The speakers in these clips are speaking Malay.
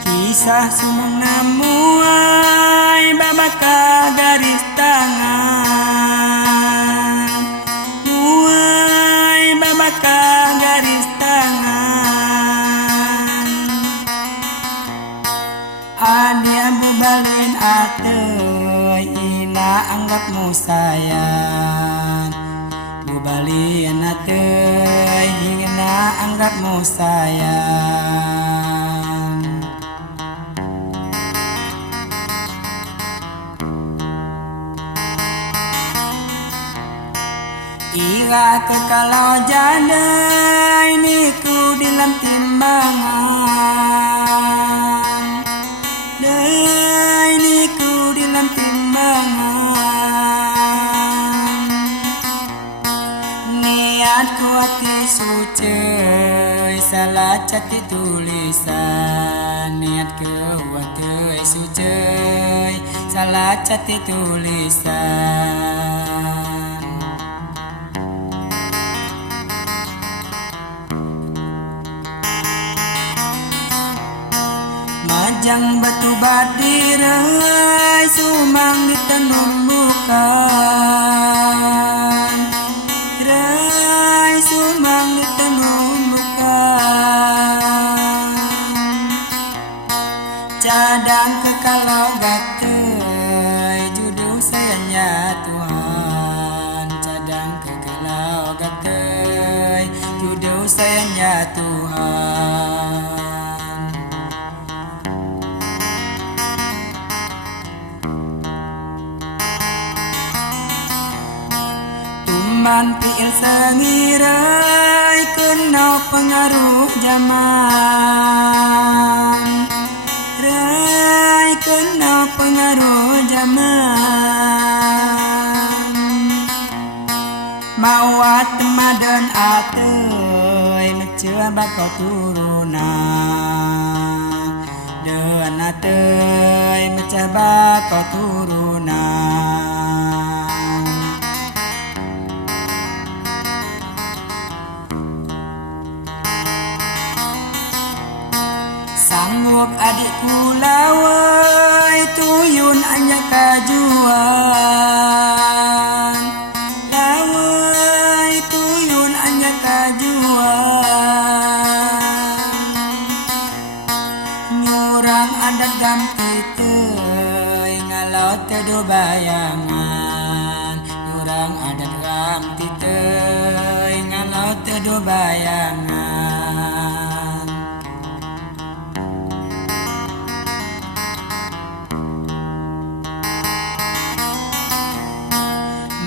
Kisah sumang muai babaka garis tangan, muai babaka garis tangan. Adia bebalin atei ina anggapmu sayang, bebalin atei ina anggapmu sayang. Ira kalau jadai niku dalam timbangan, dai niku dalam timbangan. Niatku hati suci, salah cati tulisan. Niatku hati suci, salah cati tulisan. Majang batu badirai sumang ditenun bukan, rai sumang ditenun bukan. Cadang kekalau gatei judul sayangnya Tuhan, cadang kekalau gatei judul sayangnya Tuhan. Mantil sangirai kena pengaruh zaman, rai kena pengaruh zaman. Mawat temadan atei mencoba kau turunan, dan atei mencoba kau turunan. Sanggup adikku lawai tuyun anjak kajuan, lawai tuyun anjak kajuan. Nyurang adat ganti tei ngalau tedo bayangan, nyurang adat ganti tei ngalau tedo bayangan.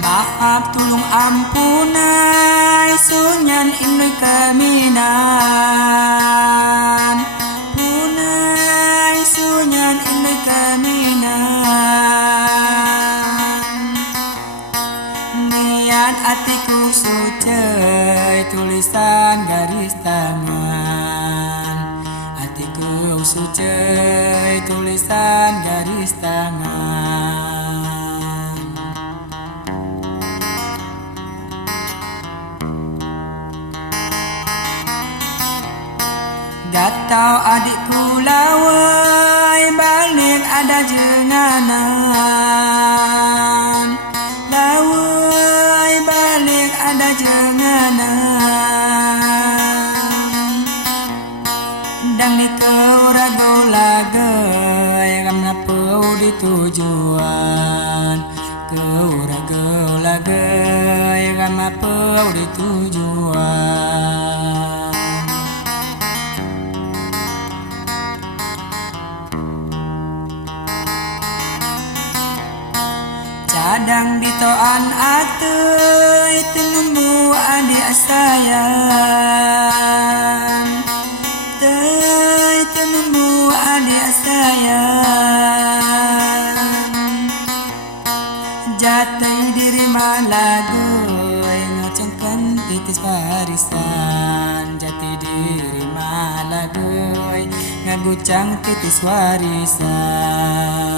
Maaf tulung ampunai sunyan inui kaminan, punai sunyan inui kaminan. Niat atiku suci tulisan garis tangan, atiku suci tulisan garis tangan. Gatau adikku lawai balik ada jenganan, lawai balik ada jenganan. Dang ni kau ragu lagai karena pau di tujuan, kau ragu lagai karena pau di tujuan. Cadang ditoan atei tenemu adik sayang, sayang jati diri malagoy ngocengkan titis warisan jati diri malagoy ngagucang titis warisan